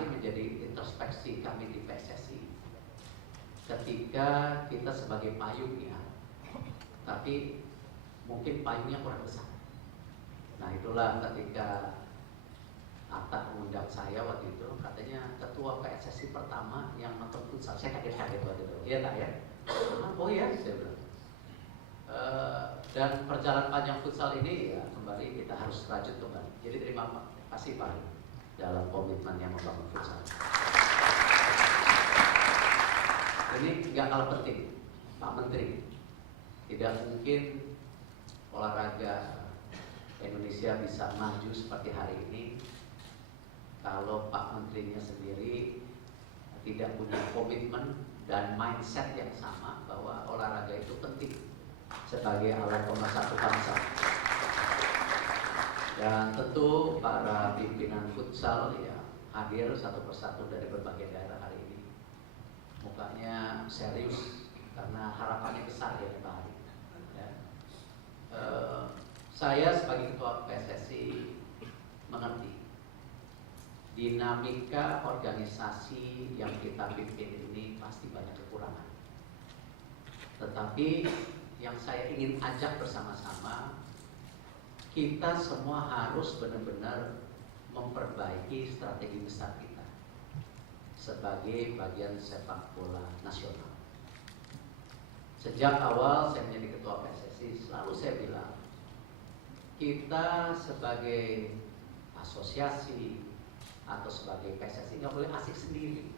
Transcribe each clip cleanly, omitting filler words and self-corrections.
seringkali menjadi introspeksi kami di PSSI ketika kita sebagai payung ya, tapi mungkin payungnya kurang besar. Nah itulah ketika Atta mengundang saya waktu itu, katanya ketua PSSI pertama yang nonton futsal. Saya kaget-kaget waktu itu. Iya tak ya? Oh ya, saya bilang. Dan perjalanan panjang futsal ini ya kembali kita harus rajut kembali. Jadi terima kasih Pak dalam komitmen yang membangun futsal. Ini nggak kalah penting, Pak Menteri. Tidak mungkin olahraga Indonesia bisa maju seperti hari ini kalau Pak Menterinya sendiri tidak punya komitmen dan mindset yang sama bahwa olahraga itu penting sebagai alat pemersatu bangsa. Dan tentu para pimpinan futsal ya hadir satu persatu dari berbagai daerah hari ini. Mukanya serius karena harapannya besar ya Pak Hari. Ya. Saya sebagai ketua PSSI mengerti dinamika organisasi yang kita pimpin ini pasti banyak kekurangan. Tetapi yang saya ingin ajak bersama-sama, kita semua harus benar-benar memperbaiki strategi besar kita sebagai bagian sepak bola nasional. Sejak awal saya menjadi ketua PSSI, selalu saya bilang, kita sebagai asosiasi atau sebagai PSSI nggak boleh asik sendiri.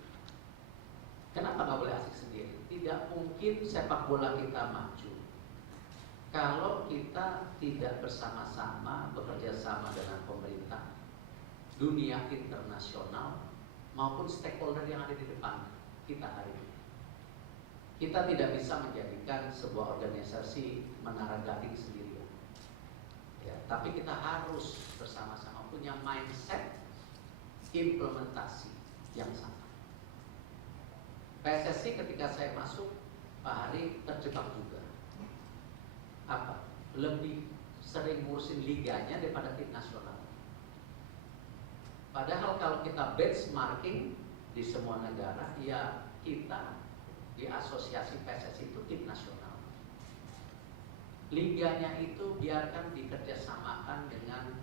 Kenapa nggak boleh asik sendiri? Tidak mungkin sepak bola kita maju kalau kita tidak bersama-sama bekerja sama dengan pemerintah, dunia internasional maupun stakeholder yang ada di depan kita hari ini. Kita tidak bisa menjadikan sebuah organisasi menara gading sendirian. Ya, tapi kita harus bersama-sama punya mindset implementasi yang sama. PSSI ketika saya masuk, Pak Hari terjebak juga. Apa? Lebih sering ngurusin liganya daripada tim nasional. Padahal kalau kita benchmarking di semua negara, ya kita di asosiasi PSSI itu tim nasional. Liganya itu biarkan dikerjasamakan dengan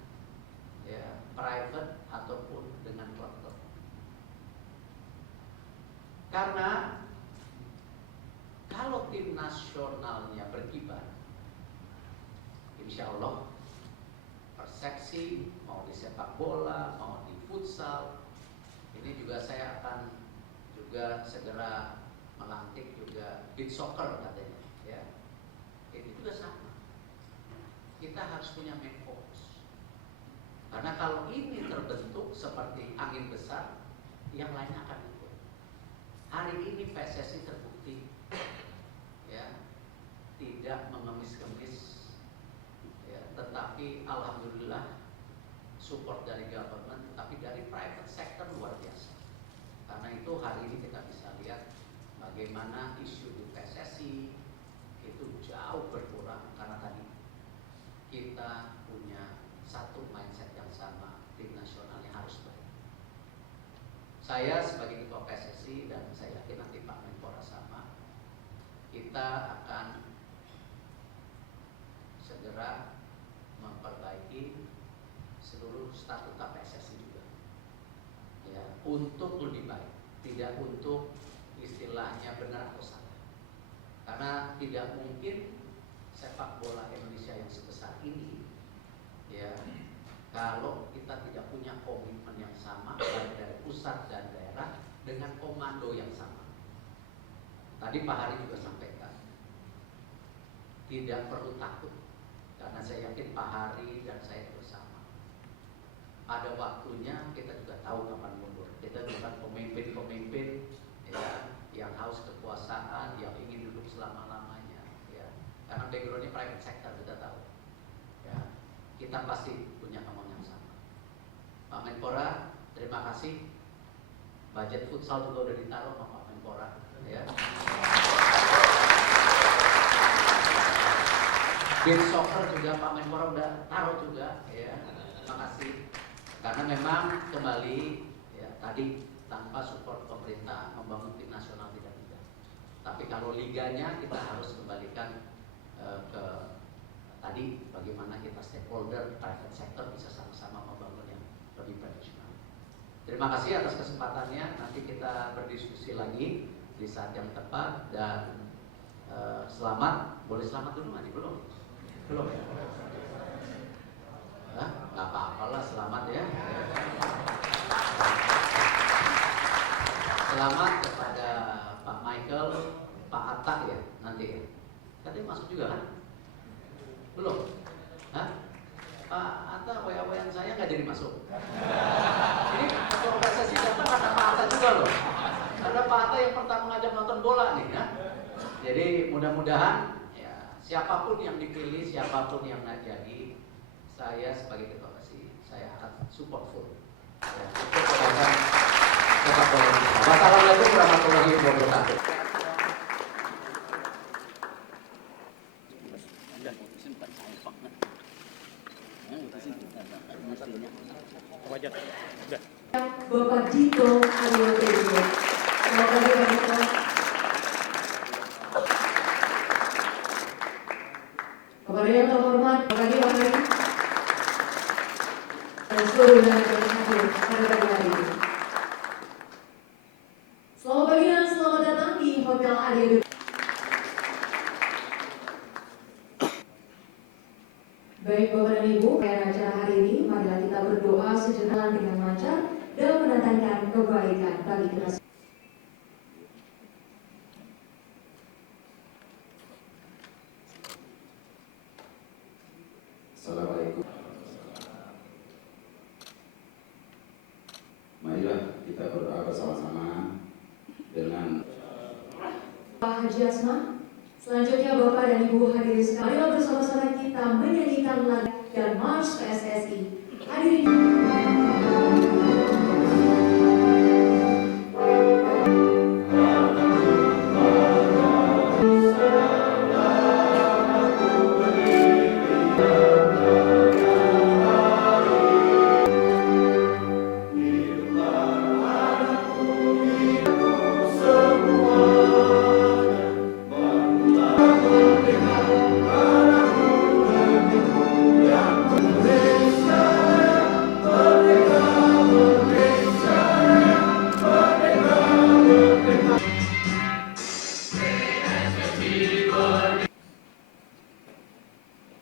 ya, private ataupun dengan klub-klub. Karena kalau tim nasionalnya berkibar, insya Allah persepsi mau di sepak bola, mau di futsal, ini juga saya akan juga segera melantik juga beach soccer katanya, ya. Ini juga sama. Kita harus punya main focus. Karena kalau ini terbentuk seperti angin besar, yang lainnya akan ikut. Hari ini PSSI terbukti, ya, tidak mengemis-kemis. Ya, tetapi alhamdulillah support dari government, tetapi dari private sector luar biasa. Karena itu hari ini kita bisa lihat bagaimana isu di PSSI itu jauh berkurang karena tadi kita punya satu mindset yang sama, tim nasionalnya harus baik. Saya sebagai ketua PSSI dan saya yakin nanti Pak Menpora sama, kita akan segera memperbaiki seluruh statuta PSSI juga, ya, untuk lebih baik, tidak untuk istilahnya benar atau salah. Karena tidak mungkin sepak bola Indonesia yang sebesar ini, ya, kalau kita tidak punya komitmen yang sama baik dari pusat dan daerah dengan komando yang sama. Tadi Pak Hari juga sampaikan, tidak perlu takut. Karena saya yakin Pak Hari dan saya bersama. Pada waktunya kita juga tahu kapan mundur. Kita bukan pemimpin-pemimpin ya, yang haus kekuasaan, yang ingin duduk selama-lamanya. Ya. Karena backgroundnya private sector kita tahu. Ya. Kita pasti punya kemauan yang sama. Pak Menpora, terima kasih. Budget futsal juga udah ditaruh sama Pak Menpora. Ya. Beach soccer juga Pak Menpora udah taruh juga, ya. Terima kasih. Karena memang kembali ya, tadi tanpa support pemerintah membangun tim nasional tidak mudah. Tapi kalau liganya kita harus kembalikan ke tadi bagaimana kita stakeholder private sector bisa sama-sama membangun yang lebih profesional. Terima kasih atas kesempatannya. Nanti kita berdiskusi lagi di saat yang tepat dan selamat. Boleh selamat dulu nggak nih? Belum? Belum ya? Nggak apa-apa lah, selamat ya. Selamat kepada Pak Michael, Pak Atta ya nanti ya. Katanya masuk juga kan? Belum? Hah? Pak Atta WA-WA saya nggak jadi masuk. Ini organisasi datang karena Pak Atta juga loh. Karena Pak Atta yang pertama ngajak nonton bola nih ya. Jadi mudah-mudahan ya, siapapun yang dipilih, siapapun yang nggak jadi, saya sebagai ketua KSI, saya akan support full. Ya, untuk kebaikan sepak bola Indonesia. Wassalamualaikum warahmatullahi wabarakatuh. Bapak Dito Aryo Tejo. Bapak Dito. Kepada yang terhormat, Bapak Dito dan seluruh yang hadir pada pagi hari ini. Selamat pagi dan selamat datang di Hotel Aryo. Baik Bapak dan Ibu, pada acara hari ini, marilah kita berdoa sejenak dengan lancar dan mendatangkan kebaikan bagi kita. Assalamualaikum. Marilah kita berdoa bersama-sama dengan Pak Haji Asma. Selanjutnya Bapak dan Ibu hadirin sekalian, marilah bersama-sama kita menyanyikan lagu dan March PSSI. Hadirin.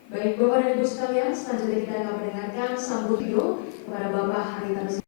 Baik Bapak dan Ibu sekalian, selanjutnya kita akan mendengarkan sambut video kepada Bapak Haritanu.